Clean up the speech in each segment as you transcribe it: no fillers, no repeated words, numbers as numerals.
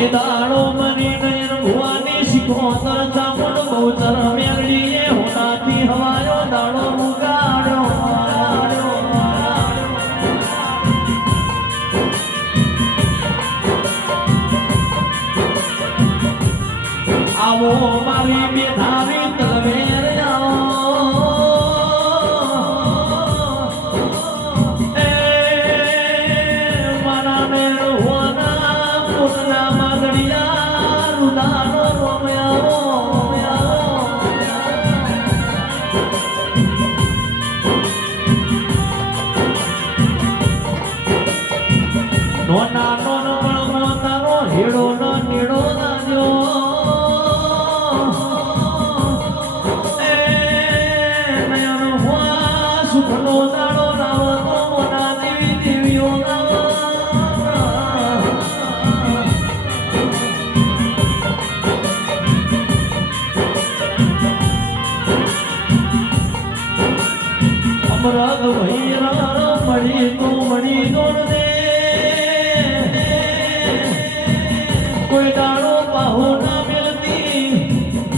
એ દાડો મરી નયન ભુવાની શિકોતર ચામુંડ બહુચર મેલડીએ હોનાથી હવાયો દાડો મુગાડ્યો આવો મારી બેધાવી તલવેર મારા મેર હોના પુતના માગડિયા રુદાનો નોના નોનો મળો તારો હેડો નો નીડો નાન્યો સુખનો દાડો લાવો મોના દેવી દેવીઓ અમરાગ ભૈરા મળી દોડ દે કોઈ દાડો પાહો ના મેલતી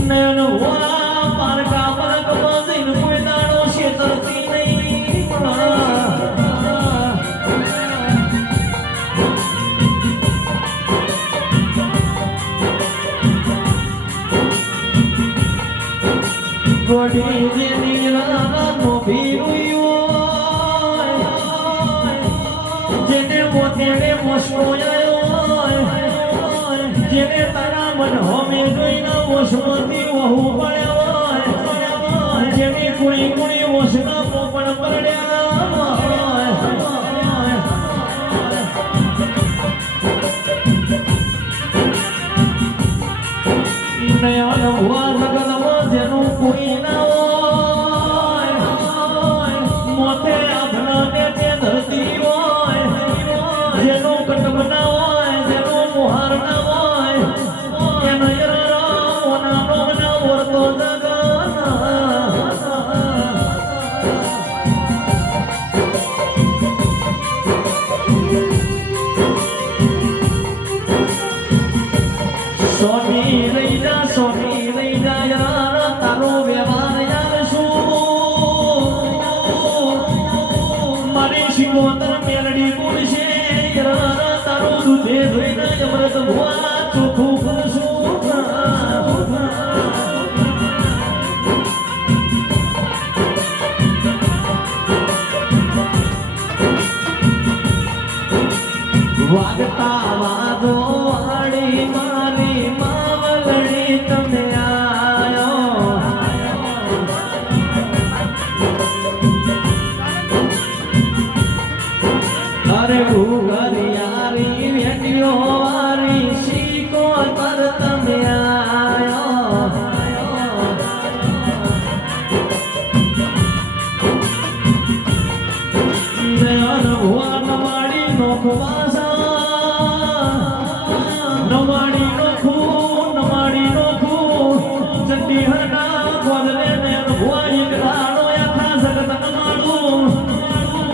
નયન હુઆ પારકા પરક બાંધીન કોઈ દાડો શેતરતી નહીં ગોડી જેની રાનો ભીરુયો જેને મોતેડે મોસકો જેને તારા મન હોમે જોઈને ઓસમતી વહુ પડ્યા જેની કુણી કુણી ઓસના પોપણ પડ્યા નયન હુઆ જગતમાં જેનું કોઈ ના હોય મોતે આભલા ને તે ધરતી હોય જેનું કટબ ના હોય જેનું મુહાર ના હોય એનો મોનાનો ના ઓરતો સોની લઈ જા યાર તારો વ્યવહાર યાર શું મારી શિકોતર મેલડી બોલશે યાર તારો દૂધે ધોઈને અમૃત ભુવા ચોખ્ખું કરશું વાગતા વાદો વાળી મારી માવલડી તમે આયો અરે ભૂગરિયારી વેટીઓ વારી શીકો પર તમે આયો નયન હુઆ નવાડી નોખવા નમાડી નોખું ચંડી હરના ગોદરે ને ભુવા એક દાડો યાથા જગત નમાડું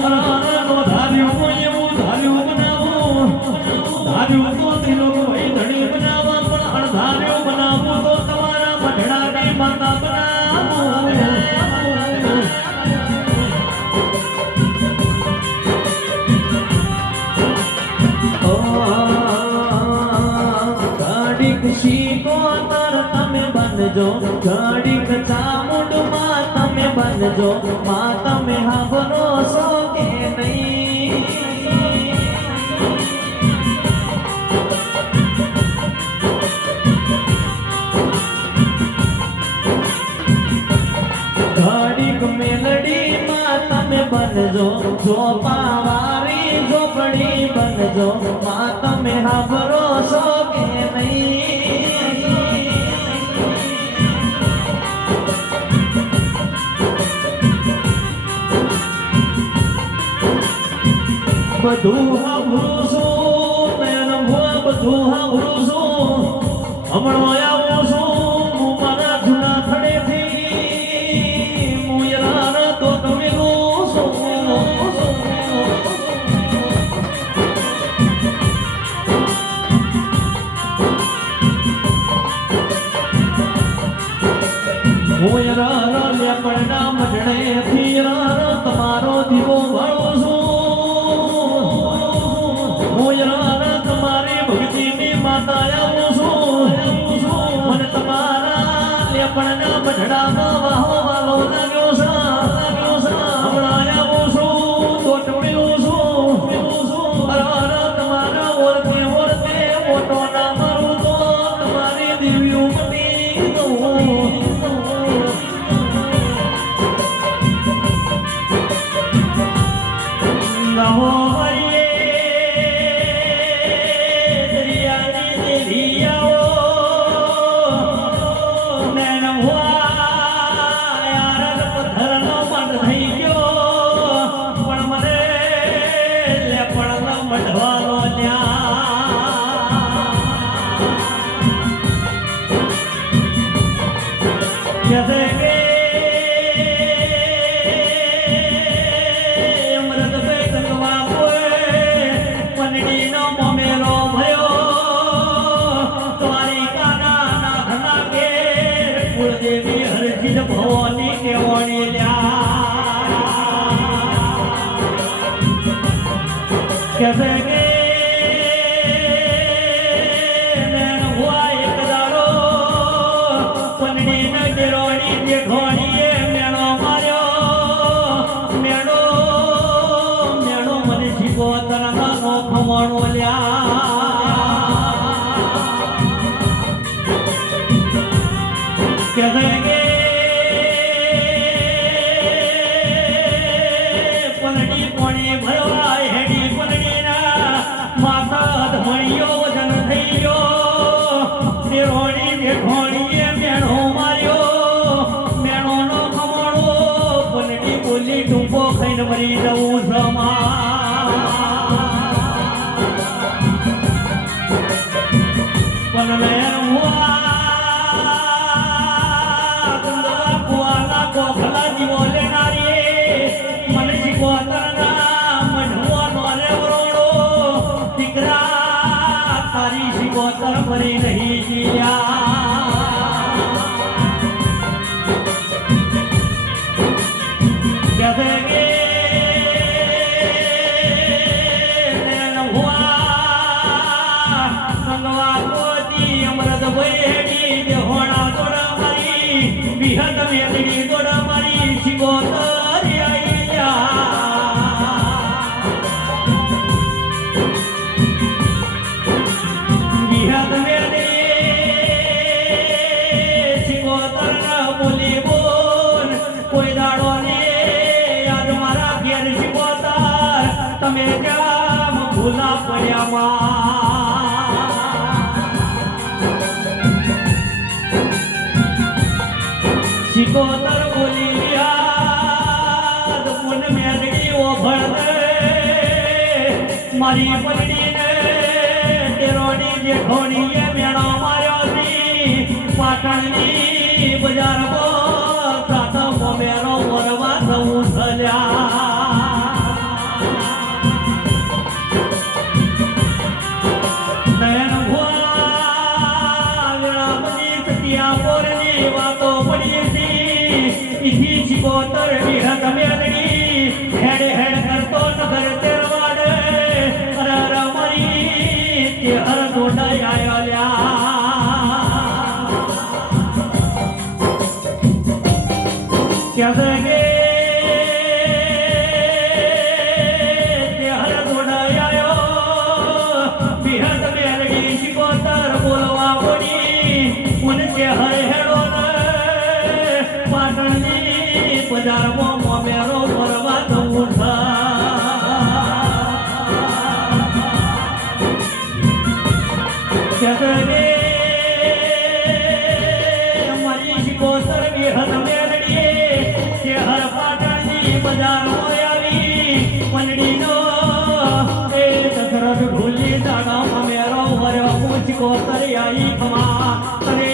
અરાનો ધાર્યું કોઈ એવું ધાર્યું બનાવું ધાર્યું તો ત્રિલોક ભાઈ ધણી બનાવવા પણ અણધાર્યું બનાવું તો તમારા મઢડાની માતા બનાવું શિકોતર તમે બનજો ઘડીક ચામુંડમાં તમે બનજો માં તમે હા ભરોસો કે નહીં ઘડીક મેલડીમાં તમે બનજો ઝોપાવારી ઝોપડી બનજો માં તમે હા ભરોસો કે નહીં બધું સાંભળું છું નયન ભુવા બધું સાંભળું છું હમણાં આવું છું હું મારા જૂના ખડેથી હું યાર તો તમેલું છું તેડેથી તમારો દીવો ભાળું છું હું તમારી ભક્તિની માતા આવું છું મને તમારા લેપણના બઢડામાં વાહો વાલો લાગ્યો છે હમણાં આવું છું તો ટોળ્યું છું તમારા ઓળખે મોટો ના મારું તો તમારી દિવ્યું મટી દઉં નવો कैसे के नैन हुआ एक दाड़ो पनड़ी न गिरोड़ी जेठोड़ी मेणो मार्यो मेणो मेणो मने जीवो तरंगा नो खमणो ल्या कैसे के पनड़ी पोणी भयो ધમણીઓ વજન થઈ ગયો દેરોણી દેખોણીએ મેણો માર્યો મેણો નો ખમણો પલટી બોલી ડૂબો ખાઈને મરી જવું સમા પણ મેર હુઆ ગુંદવા કુવાના કોખલા જીવો લેનારી મને શીખો તરંગા મઢવા નોલે વરોડો દીકરા તારી શિકોતર મરી નહીં જીયા કહે કે નૈન હુઆ સંગવા ગોતી અમૃત ભેડી દેહોણા દોડા મારી વિહત મેલડી દોડા મારી શિકોતર તમે કેમ ભૂલા પડ્યામાં શિકોતર બોલી યાદ પુન મેદડી ઓભળ મારી પગડીને તેરોની જેઠોણીએ મેણો માર્યો હતી પાટણની બજારમાં પ્રાથમ મેળો વરવા જવું થયા વાતો પડી હતી શિકોતર વિહત મેલડી હેડ હેડ કરતો નગર તેરવાડ અરર મરી તે હર દોડાઈ આયો લ્યા ક્યાં કે તે હર દોડાઈ આયો વિહત મેલડી શિકોતર બોલવા પડી ઉનકે હર હેડો પાટણની બજારમાં મોમેરો ભરવા જવું છે મારી શિકોતર વિહત મેલડીએ તે હર પાટણની બજારમાં આવી મંડળીનો એ દશરથ ભૂલી દાડા મોમેરો ભર્યો શિકોતર આવી ખમા અરે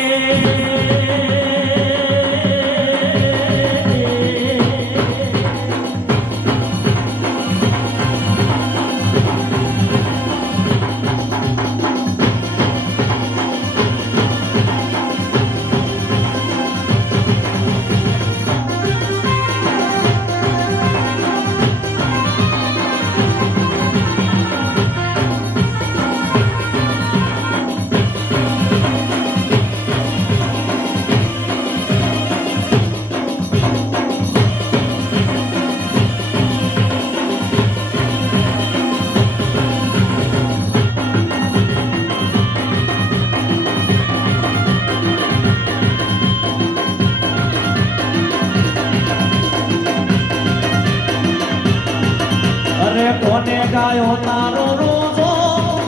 ગાયો તારો રોજો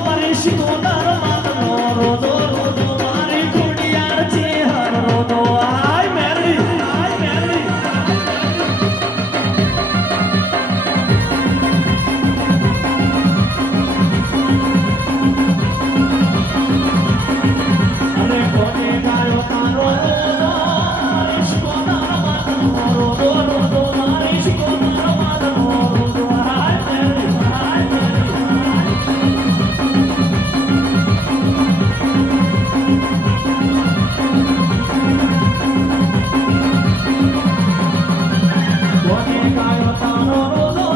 મારી શિકોતર માતનો રોજો રોજો મારી ખોડિયાર છે હર રોજો આય મેરી અરે કોને ગાયો તારો રોજો મારી શિકોતર માતનો રોજો રોજો મારી શિકોતર માતનો રોજો આય મેરી કોને ગાયો તારો રોજો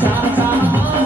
Cha cha